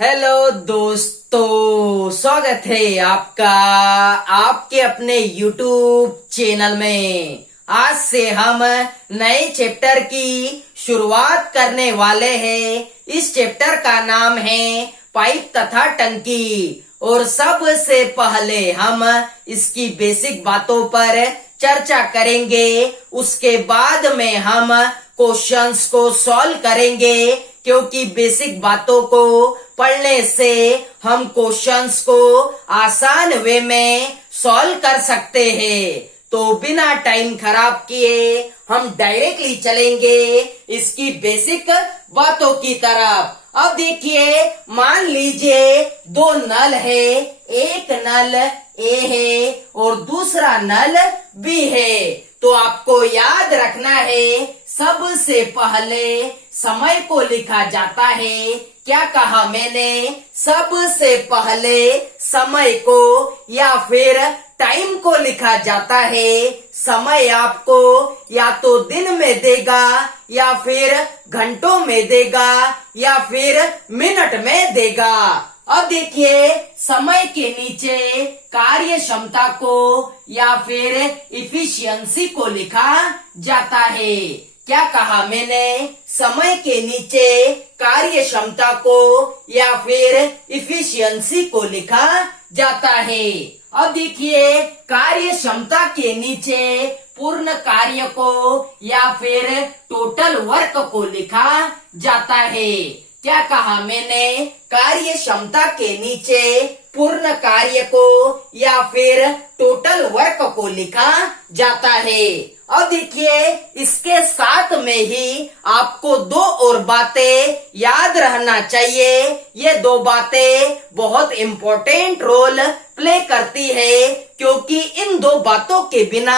Hello दोस्तों, स्वागत है आपका आपके अपने YouTube चैनल में। आज से हम नए चैप्टर की शुरुआत करने वाले हैं। इस चैप्टर का नाम है पाइप तथा टंकी। और सबसे पहले हम इसकी बेसिक बातों पर चर्चा करेंगे। उसके बाद में हम क्वेश्चंस को सॉल्व करेंगे, क्योंकि बेसिक बातों को पढ़ने से हम क्वेश्चंस को आसान वे में सॉल्व कर सकते हैं। तो बिना टाइम खराब किए हम डायरेक्टली चलेंगे इसकी बेसिक बातों की तरफ। अब देखिए, मान लीजिए दो नल है, एक नल ए है और दूसरा नल बी है। तो आपको याद रखना है, सबसे पहले समय को लिखा जाता है। क्या कहा मैंने? सबसे पहले समय को या फिर टाइम को लिखा जाता है। समय आपको या तो दिन में देगा, या फिर घंटों में देगा, या फिर मिनट में देगा। अब देखिए, समय के नीचे कार्य क्षमता को या फिर इफिशियंसी को लिखा जाता है। क्या कहा मैंने? समय के नीचे कार्य क्षमता को या फिर इफिशियंसी को लिखा जाता है। अब देखिए, कार्य क्षमता के नीचे पूर्ण कार्य को या फिर टोटल वर्क को लिखा जाता है। क्या कहा मैंने? कार्य क्षमता के नीचे पूर्ण कार्य को या फिर टोटल वर्क को लिखा जाता है। अब देखिए, इसके साथ में ही आपको दो और बातें याद रहना चाहिए। ये दो बातें बहुत इम्पोर्टेंट रोल प्ले करती है, क्योंकि इन दो बातों के बिना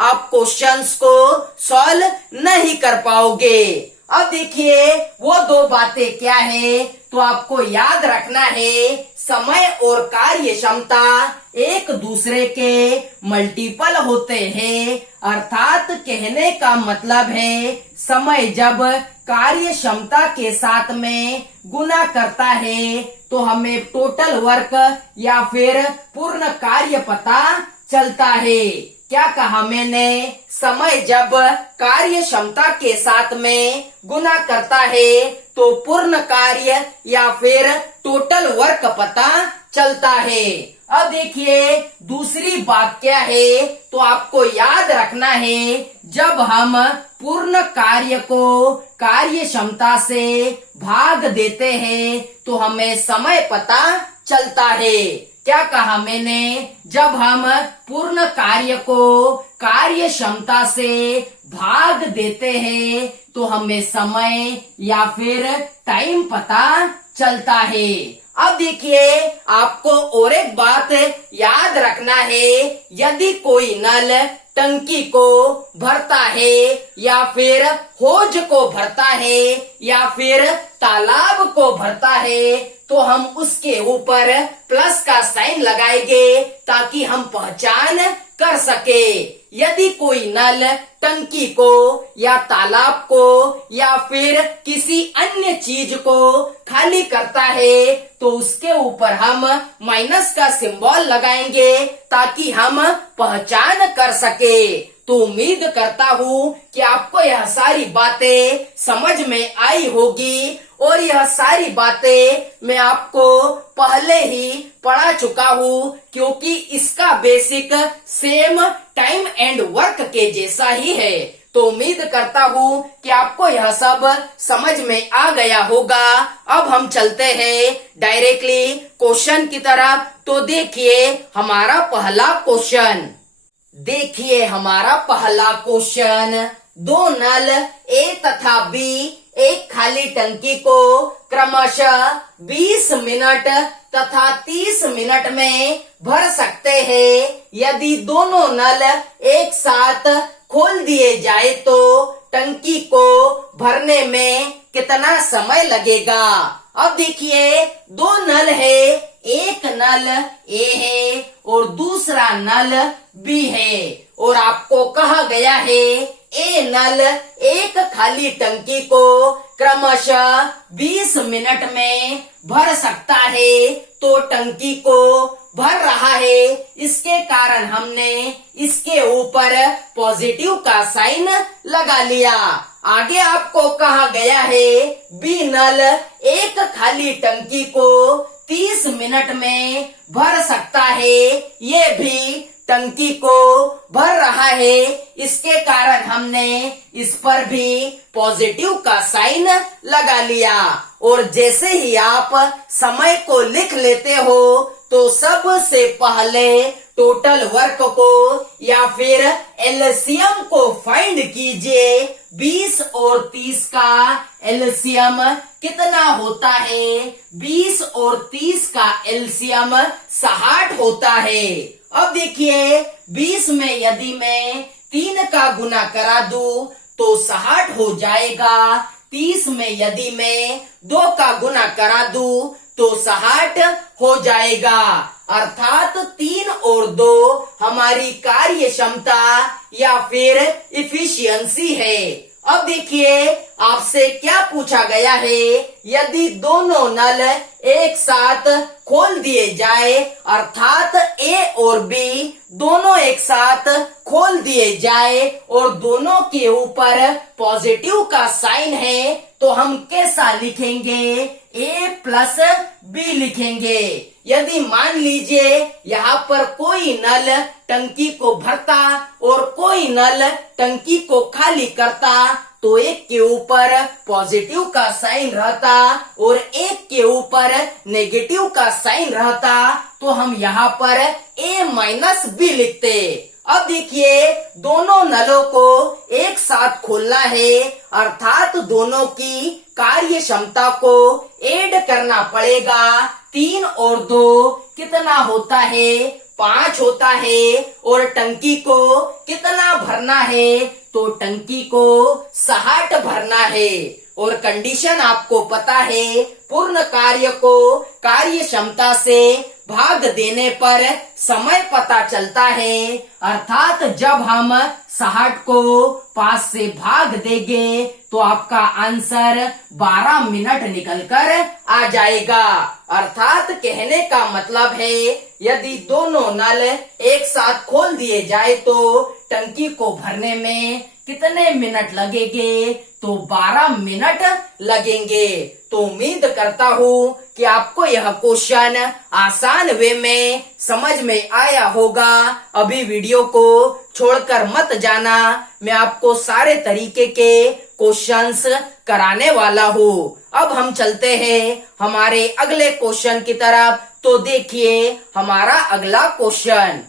आप क्वेश्चंस को सॉल्व नहीं कर पाओगे। अब देखिए, वो दो बातें क्या है? तो आपको याद रखना है, समय और कार्य क्षमता एक दूसरे के मल्टीपल होते हैं। अर्थात कहने का मतलब है, समय जब कार्य क्षमता के साथ में गुना करता है तो हमें टोटल वर्क या फिर पूर्ण कार्य पता चलता है। क्या कहा मैंने? समय जब कार्य क्षमता के साथ में गुना करता है तो पूर्ण कार्य या फिर टोटल वर्क पता चलता है। अब देखिए, दूसरी बात क्या है? तो आपको याद रखना है, जब हम पूर्ण कार्य को कार्य क्षमता से भाग देते हैं तो हमें समय पता चलता है। क्या कहा मैंने? जब हम पूर्ण कार्य को कार्य क्षमता से भाग देते हैं तो हमें समय या फिर टाइम पता चलता है। अब देखिए, आपको और एक बात याद रखना है, यदि कोई नल टंकी को भरता है या फिर हौज को भरता है या फिर तालाब को भरता है, तो हम उसके ऊपर प्लस का साइन लगाएंगे ताकि हम पहचान कर सके। यदि कोई नल टंकी को या तालाब को या फिर किसी अन्य चीज को खाली करता है तो उसके ऊपर हम माइनस का सिंबल लगाएंगे ताकि हम पहचान कर सके। तो उम्मीद करता हूँ कि आपको यह सारी बातें समझ में आई होगी, और यह सारी बातें मैं आपको पहले ही पढ़ा चुका हूँ, क्योंकि इसका basic same time and work के जैसा ही है। तो उम्मीद करता हूँ कि आपको यह सब समझ में आ गया होगा। अब हम चलते हैं डायरेक्टली क्वेश्चन की तरफ। तो देखिए हमारा पहला क्वेश्चन। देखिए हमारा पहला क्वेश्चन, दो नल ए तथा बी एक खाली टंकी को क्रमशः 20 मिनट तथा 30 मिनट में भर सकते हैं। यदि दोनों नल एक साथ खोल दिए जाए तो टंकी को भरने में कितना समय लगेगा? अब देखिए, दो नल है, एक नल ए है और दूसरा नल बी है, और आपको कहा गया है ए नल एक खाली टंकी को क्रमशः 20 मिनट में भर सकता है, तो टंकी को भर रहा है, इसके कारण हमने इसके ऊपर पॉजिटिव का साइन लगा लिया। आगे आपको कहा गया है बी नल एक खाली टंकी को 30 मिनट में भर सकता है, ये भी टंकी को भर रहा है, इसके कारण हमने इस पर भी पॉजिटिव का साइन लगा लिया। और जैसे ही आप समय को लिख लेते हो तो सबसे पहले टोटल वर्क को या फिर एलसीएम को फाइंड कीजिए। 20 और 30 का एलसीएम कितना होता है? 20 और 30 का एलसीएम 60 होता है। अब देखिए 20 में यदि मैं 3 का गुना करा दूं तो 60 हो जाएगा। 30 में यदि मैं 2 का गुना करा दूं तो 60 हो जाएगा। अर्थात 3 और 2 हमारी कार्य क्षमता या फिर इफिशियंसी है। अब देखिए आपसे क्या पूछा गया है, यदि दोनों नल एक साथ खोल दिए जाए, अर्थात ए और बी दोनों एक साथ खोल दिए जाए और दोनों के ऊपर पॉजिटिव का साइन है, तो हम कैसा लिखेंगे? ए प्लस बी लिखेंगे। यदि मान लीजिए यहाँ पर कोई नल टंकी को भरता और कोई नल टंकी को खाली करता, तो एक के ऊपर पॉजिटिव का साइन रहता और एक के ऊपर नेगेटिव का साइन रहता, तो हम यहाँ पर ए माइनस बी लिखते। अब देखिए दोनों नलों को एक साथ खोलना है, अर्थात दोनों की कार्य क्षमता को ऐड करना पड़ेगा। 3 और 2 कितना होता है? 5 होता है। और टंकी को कितना भरना है? तो टंकी को 60 भरना है। और कंडीशन आपको पता है, पूर्ण कार्य को कार्य क्षमता से भाग देने पर समय पता चलता है। अर्थात जब हम 60 को 5 से भाग देंगे तो आपका आंसर 12 मिनट निकलकर आ जाएगा। अर्थात कहने का मतलब है यदि दोनों नल एक साथ खोल दिए जाए तो टंकी को भरने में कितने मिनट लगेंगे? तो 12 मिनट लगेंगे। तो उम्मीद करता हूँ कि आपको यह क्वेश्चन आसान वे में समझ में आया होगा। अभी वीडियो को छोड़कर मत जाना, मैं आपको सारे तरीके के क्वेश्चंस कराने वाला हूँ। अब हम चलते हैं हमारे अगले क्वेश्चन की तरफ। तो देखिए हमारा अगला क्वेश्चन,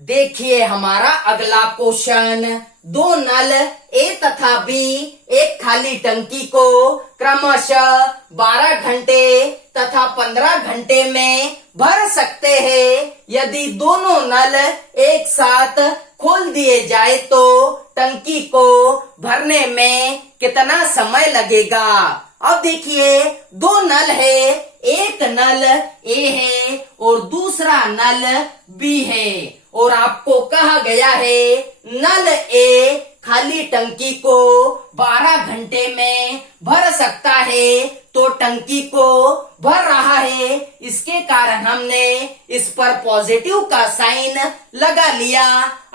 देखिए हमारा अगला क्वेश्चन, 2 नल ए तथा बी एक खाली टंकी को क्रमशः 12 घंटे तथा 15 घंटे में भर सकते हैं। यदि दोनों नल एक साथ खोल दिए जाए तो टंकी को भरने में कितना समय लगेगा? अब देखिए 2 नल है, एक नल ए है और दूसरा नल बी है। और आपको कहा गया है नल ए खाली टंकी को 12 घंटे में भर सकता है, तो टंकी को भर रहा है, इसके कारण हमने इस पर पॉजिटिव का साइन लगा लिया।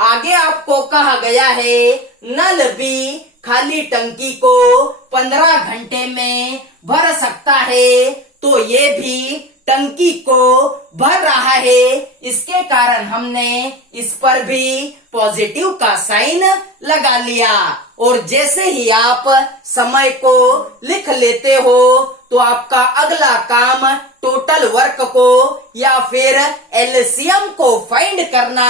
आगे आपको कहा गया है नल बी खाली टंकी को 15 घंटे में भर सकता है, तो ये भी टंकी को भर रहा है, इसके कारण हमने इस पर भी पॉजिटिव का साइन लगा लिया। और जैसे ही आप समय को लिख लेते हो तो आपका अगला काम टोटल वर्क को या फिर एलसीएम को फाइंड करना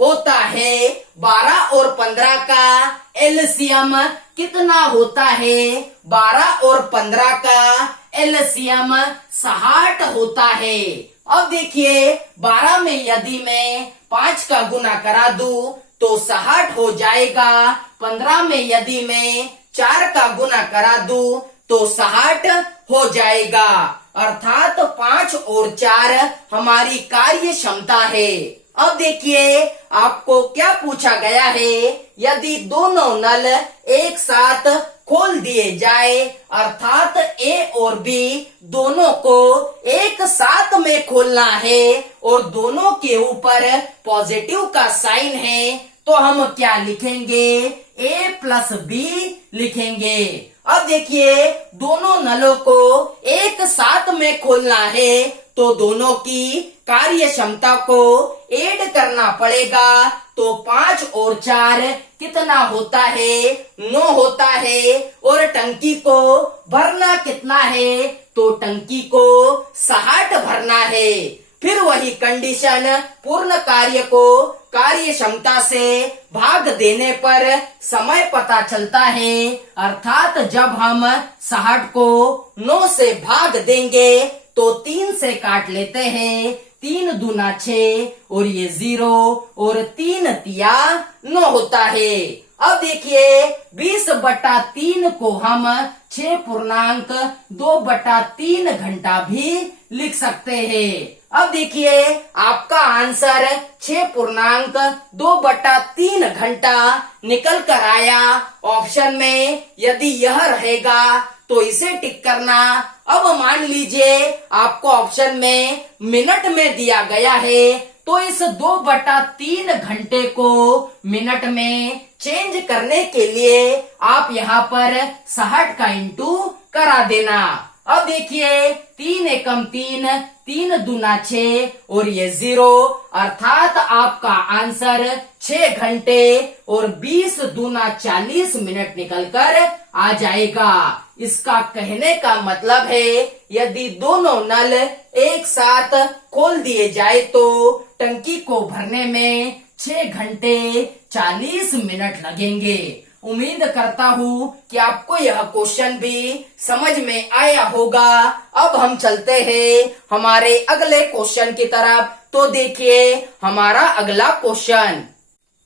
होता है। 12 और 15 का एलसीएम कितना होता है? 12 और 15 का एलसीएम 60 होता है। अब देखिए 12 में यदि मैं 5 का गुना करा दूं तो 60 हो जाएगा। 15 में यदि मैं 4 का गुना करा दूं तो 60 हो जाएगा। अर्थात 5 और 4 हमारी कार्य क्षमता है। अब देखिए आपको क्या पूछा गया है, यदि दोनों नल एक साथ खोल दिए जाए अर्थात ए और बी दोनों को एक साथ में खोलना है और दोनों के ऊपर पॉजिटिव का साइन है, तो हम क्या लिखेंगे, ए प्लस बी लिखेंगे। अब देखिए दोनों नलों को एक साथ में खोलना है तो दोनों की कार्य क्षमता को ऐड करना पड़ेगा। तो 5 और 4 कितना होता है, 9 होता है। और टंकी को भरना कितना है, तो टंकी को 60 भरना है। फिर वही कंडीशन, पूर्ण कार्य को कार्य क्षमता से भाग देने पर समय पता चलता है, अर्थात जब हम 60 को 9 से भाग देंगे तो 3 से काट लेते हैं, 3 दूना 6 और ये 0 और 3 तिया 9 होता है। अब देखिए 20/3 को हम 6.2/3 घंटा भी लिख सकते हैं। अब देखिए आपका आंसर 6.2/3 घंटा निकल कर आया ऑप्शन में। यदि यह रहेगा तो इसे टिक करना। अब मान लीजिए आपको ऑप्शन में मिनट में दिया गया है, तो इस 2/3 घंटे को मिनट में चेंज करने के लिए आप यहाँ पर 60 का इंटू करा देना। अब देखिए 3 एकम 3, 3 दूना 6 और ये 0, अर्थात आपका आंसर 6 घंटे और 20 दूना 40 मिनट निकलकर आ जाएगा। इसका कहने का मतलब है यदि दोनों नल एक साथ खोल दिए जाए तो टंकी को भरने में 6 घंटे 40 मिनट लगेंगे। उम्मीद करता हूँ कि आपको यह क्वेश्चन भी समझ में आया होगा। अब हम चलते हैं हमारे अगले क्वेश्चन की तरफ। तो देखिए हमारा अगला क्वेश्चन,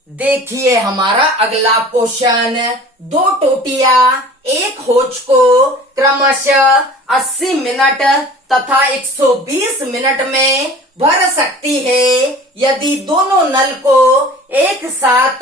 देखिए हमारा अगला क्वेश्चन, 2 टोटिया एक होज को क्रमशः 80 मिनट तथा 120 मिनट में भर सकती है। यदि दोनों नल को एक साथ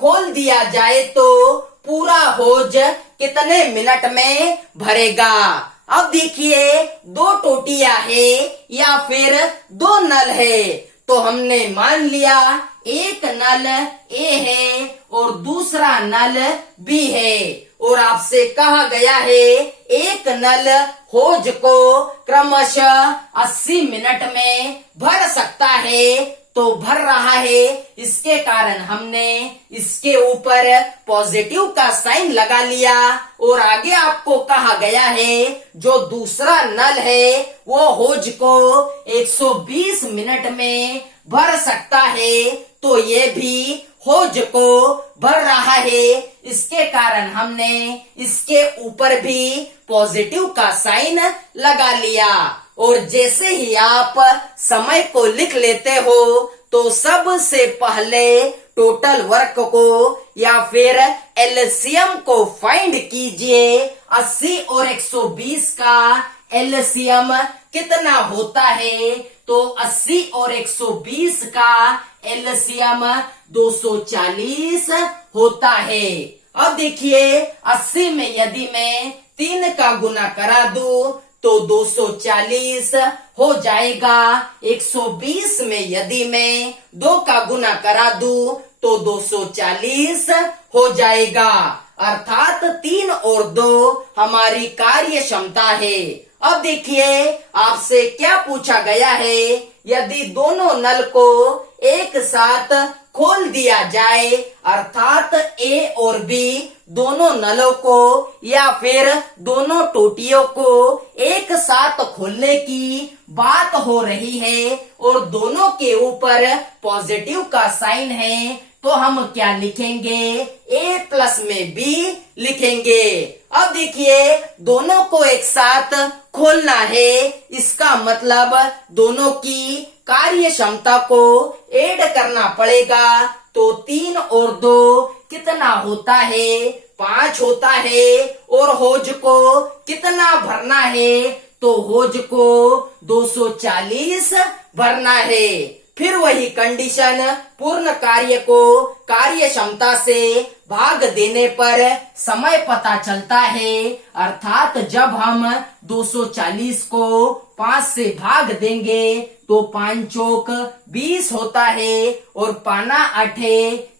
खोल दिया जाए तो पूरा होज कितने मिनट में भरेगा। अब देखिए 2 टोटिया है या फिर 2 नल है, तो हमने मान लिया एक नल ए है और दूसरा नल बी है, और आपसे कहा गया है एक नल होज को क्रमशः 80 मिनट में भर सकता है, तो भर रहा है। इसके कारण हमने इसके ऊपर पॉजिटिव का साइन लगा लिया। और आगे आपको कहा गया है जो दूसरा नल है वो होज को 120 मिनट में भर सकता है, तो ये भी होज को भर रहा है। इसके कारण हमने इसके ऊपर भी पॉजिटिव का साइन लगा लिया। और जैसे ही आप समय को लिख लेते हो तो सबसे पहले टोटल वर्क को या फिर एलसीएम को फाइंड कीजिए। 80 और 120 का एलसीएम कितना होता है, तो 80 और 120 का एलसीएम 240 होता है। अब देखिए 80 में यदि मैं 3 का गुना करा दूं तो 240 हो जाएगा। 120 में यदि मैं 2 का गुना करा दूं तो 240 हो जाएगा, अर्थात 3 और 2 हमारी कार्य क्षमता है। अब देखिए आपसे क्या पूछा गया है, यदि दोनों नल को एक साथ खोल दिया जाए अर्थात ए और बी दोनों नलों को या फिर दोनों टोटियों को एक साथ खोलने की बात हो रही है और दोनों के ऊपर पॉजिटिव का साइन है, तो हम क्या लिखेंगे, ए प्लस में बी लिखेंगे। अब देखिए दोनों को एक साथ खोलना है, इसका मतलब दोनों की कार्य क्षमता को ऐड करना पड़ेगा। तो 3 और 2 कितना होता है, 5 होता है। और होज को कितना भरना है, तो होज को 240 भरना है। फिर वही कंडीशन पूर्ण कार्य को कार्य क्षमता से भाग देने पर समय पता चलता है। अर्थात जब हम 240 को 5 से भाग देंगे तो 5 चौक 20 होता है और पाना 8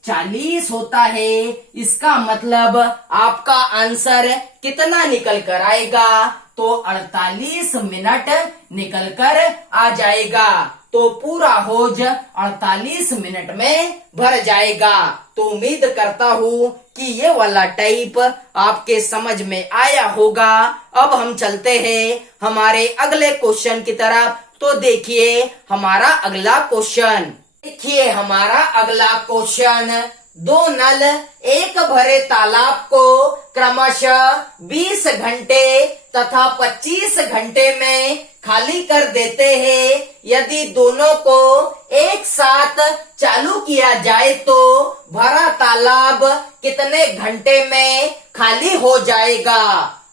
40 होता है। इसका मतलब आपका आंसर कितना निकल कर आएगा? तो 48 मिनट निकल कर आ जाएगा। तो पूरा होज 48 मिनट में भर जाएगा। तो उम्मीद करता हूँ कि ये वाला टाइप आपके समझ में आया होगा। अब हम चलते हैं हमारे अगले क्वेश्चन की तरफ। तो देखिए हमारा अगला क्वेश्चन। देखिए हमारा अगला क्वेश्चन, दो नल एक भरे तालाब को क्रमशः 20 घंटे तथा 25 घंटे में खाली कर देते हैं। यदि दोनों को एक साथ चालू किया जाए तो भरा तालाब कितने घंटे में खाली हो जाएगा?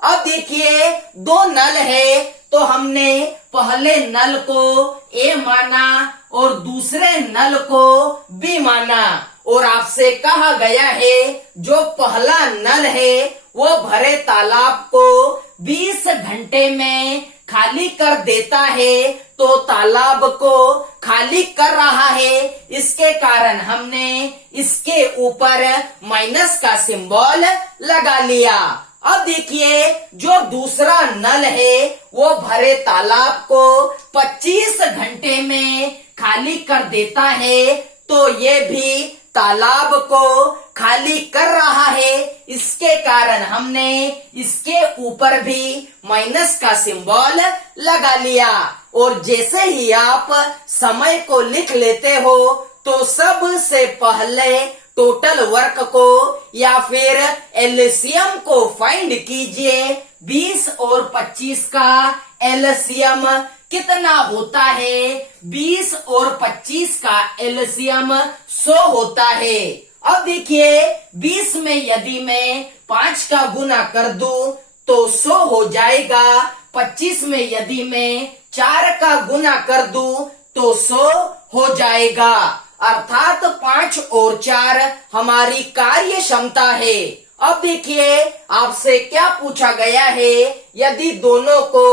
अब देखिए दो नल है तो हमने पहले नल को ए माना और दूसरे नल को बी माना और आपसे कहा गया है जो पहला नल है वो भरे तालाब को 20 घंटे में खाली कर देता है। तो तालाब को खाली कर रहा है, इसके कारण हमने इसके ऊपर माइनस का सिंबल लगा लिया। अब देखिए जो दूसरा नल है वो भरे तालाब को 25 घंटे में खाली कर देता है। तो ये भी तालाब को खाली कर रहा है, इसके कारण हमने इसके ऊपर भी माइनस का सिंबल लगा लिया। और जैसे ही आप समय को लिख लेते हो तो सबसे पहले टोटल वर्क को या फिर एलसीएम को फाइंड कीजिए। 20 और 25 का एलसीएम कितना होता है? 20 और 25 का एलसीएम 100 होता है। अब देखिए 20 में यदि मैं 5 का गुना कर दूं तो 100 हो जाएगा। 25 में यदि मैं 4 का गुना कर दूं तो 100 हो जाएगा। अर्थात 5 और 4 हमारी कार्य क्षमता है। अब देखिए आपसे क्या पूछा गया है, यदि दोनों को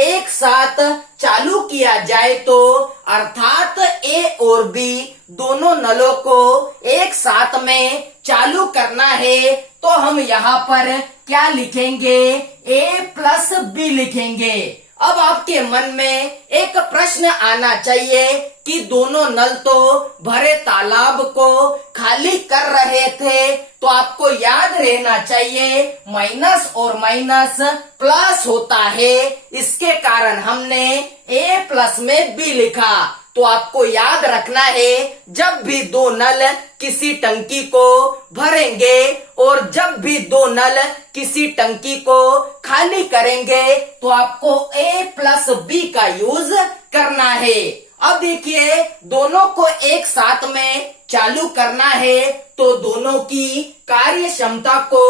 एक साथ चालू किया जाए तो अर्थात ए और बी दोनों नलों को एक साथ में चालू करना है। तो हम यहाँ पर क्या लिखेंगे? ए प्लस बी लिखेंगे। अब आपके मन में एक प्रश्न आना चाहिए कि दोनों नल तो भरे तालाब को खाली कर रहे थे, तो आपको याद रहना चाहिए माइनस और माइनस प्लस होता है, इसके कारण हमने ए प्लस में बी लिखा। तो आपको याद रखना है जब भी दो नल किसी टंकी को भरेंगे और जब भी दो नल किसी टंकी को खाली करेंगे तो आपको ए प्लस बी का यूज करना है। अब देखिए दोनों को एक साथ में चालू करना है तो दोनों की कार्य क्षमता को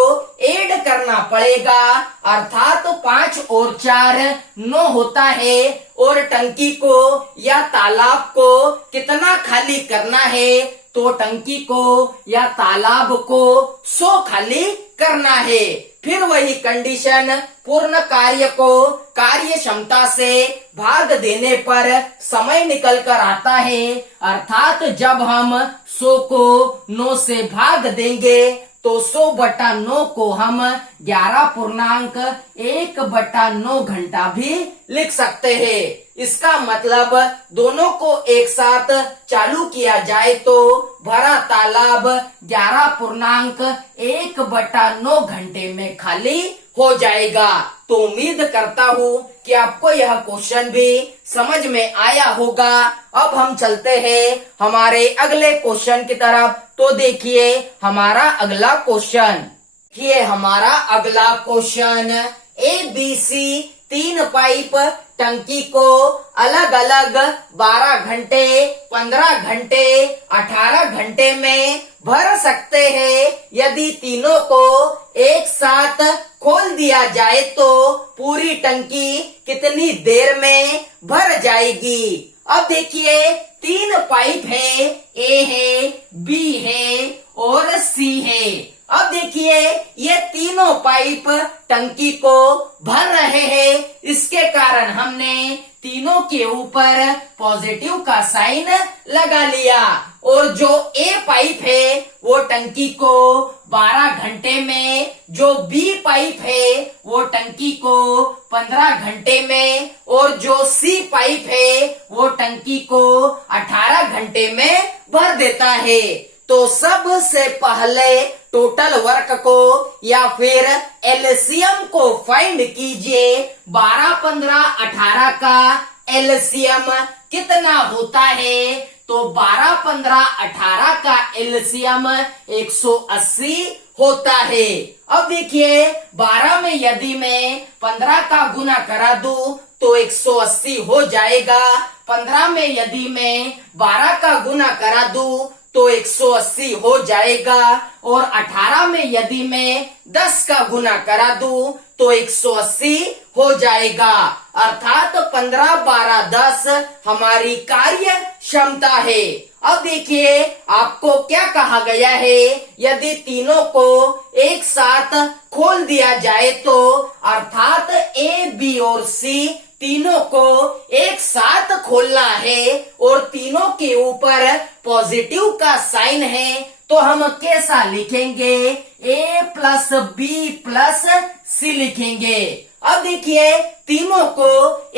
ऐड करना पड़ेगा। अर्थात 5 और 4 9 होता है और टंकी को या तालाब को कितना खाली करना है? तो टंकी को या तालाब को 100 खाली करना है। फिर वही कंडीशन पूर्ण कार्य को कार्य क्षमता से भाग देने पर समय निकल कर आता है। अर्थात जब हम 100 को 9 से भाग देंगे तो 100/9 को हम 11.1/9 घंटा भी लिख सकते हैं। इसका मतलब दोनों को एक साथ चालू किया जाए तो भरा तालाब 11.1/9 घंटे में खाली हो जाएगा। तो उम्मीद करता हूँ कि आपको यह क्वेश्चन भी समझ में आया होगा। अब हम चलते हैं हमारे अगले क्वेश्चन की तरफ। तो देखिए हमारा अगला क्वेश्चन। देखिए हमारा अगला क्वेश्चन, ABC 3 पाइप टंकी को अलग अलग 12 घंटे, 15 घंटे, 18 घंटे में भर सकते हैं। यदि तीनों को एक साथ खोल दिया जाए तो पूरी टंकी कितनी देर में भर जाएगी। अब देखिए 3 पाइप है, ए है, बी है और सी है। अब देखिए ये तीनों पाइप टंकी को भर रहे हैं, इसके कारण हमने तीनों के ऊपर पॉजिटिव का साइन लगा लिया। और जो ए पाइप है वो टंकी को 12 घंटे में, जो बी पाइप है वो टंकी को 15 घंटे में और जो सी पाइप है वो टंकी को 18 घंटे में भर देता है। तो सबसे पहले टोटल वर्क को या फिर एलसीएम को फाइंड कीजिए। 12, 15, 18 का एलसीएम कितना होता है? तो 12, 15, 18 का एलसीएम 180 होता है। अब देखिए 12 में यदि मैं 15 का गुना करा दूं तो 180 हो जाएगा। 15 में यदि मैं 12 का गुना करा दूं तो 180 हो जाएगा। और 18 में यदि मैं 10 का गुना करा दूं तो 180 हो जाएगा। अर्थात 15, 12, 10 हमारी कार्य क्षमता है। अब देखिए आपको क्या कहा गया है, यदि तीनों को एक साथ खोल दिया जाए तो अर्थात ए, बी और सी तीनों को एक साथ खोलना है और तीनों के ऊपर पॉजिटिव का साइन है, तो हम कैसा लिखेंगे? ए प्लस बी प्लस सी लिखेंगे। अब देखिए तीनों को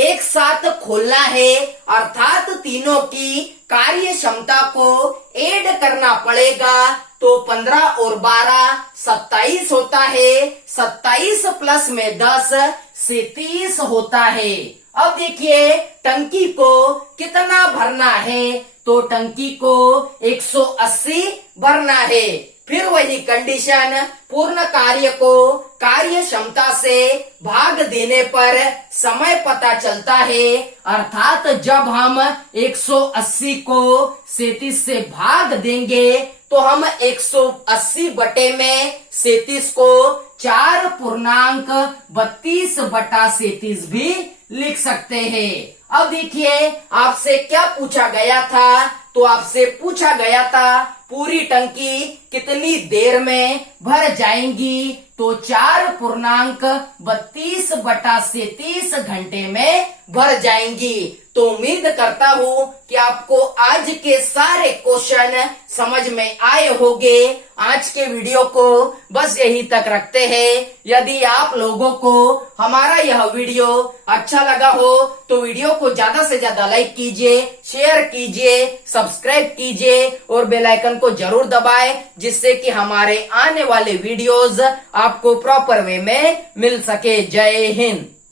एक साथ खोलना है अर्थात तीनों की कार्य क्षमता को ऐड करना पड़ेगा। तो 15 और 12 27 होता है, 27 प्लस में 10 37 होता है। अब देखिए टंकी को कितना भरना है? तो टंकी को 180 भरना है। फिर वही कंडीशन, पूर्ण कार्य को कार्य क्षमता से भाग देने पर समय पता चलता है। अर्थात जब हम 180 को 37 से भाग देंगे तो हम 180 बटे में 37 को 4.32/37 भी लिख सकते हैं। अब देखिए आपसे क्या पूछा गया था? तो आपसे पूछा गया था पूरी टंकी कितनी देर में भर जाएंगी? तो 4.32/37 घंटे में भर जाएंगी। तो उम्मीद करता हूँ कि आपको आज के सारे क्वेश्चन समझ में आए होंगे। आज के वीडियो को बस यही तक रखते हैं। यदि आप लोगों को हमारा यह वीडियो अच्छा लगा हो तो वीडियो को ज्यादा से ज्यादा लाइक कीजिए, शेयर कीजिए, सब्सक्राइब कीजिए और बेल आइकन को जरूर दबाएं, जिससे कि हमारे आने वाले वीडियोस आपको प्रॉपर वे में मिल सके। जय हिंद।